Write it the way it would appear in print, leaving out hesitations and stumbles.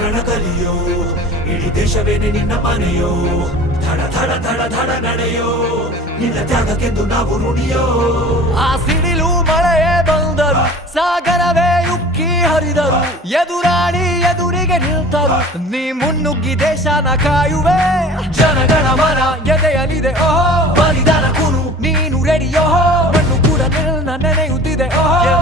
ರಣಕಲಿಯೋ ಇಡೀ ದೇಶವೇನೆ ನಿನ್ನ ಮನೆಯೋ ಧಡ ಧಡ ಧಡ ಧಡ ನಡೆಯೋ ನಿನ್ನ ತ್ಯಾಗಕ್ಕೆಂದು ನಾವು ಋಣಿಯೋ ಆ ಸಿಡಿಲು ಮಳೆಯೇ ಬಂದರು ಸಾಗರವೇ ಉಕ್ಕಿ ಹರಿದರು ಎದುರಾಳಿ ಎದುರಿಗೆ ನಿಲ್ತರು ನೀ ಮುನ್ನುಗ್ಗಿ ದೇಶನ ಕಾಯುವೆ ಜನಗಣ ಮನ ಎದೆಯಲಿದೆ ಓಹೋ ಬಲಿದಾನ ಕುನು ನೀನು ರೆಡಿಯೋ ಮಣ್ಣು ಕೂಡ ನಿನ್ನ ನೆನೆಯುತ್ತಿದೆ ಓಹೋ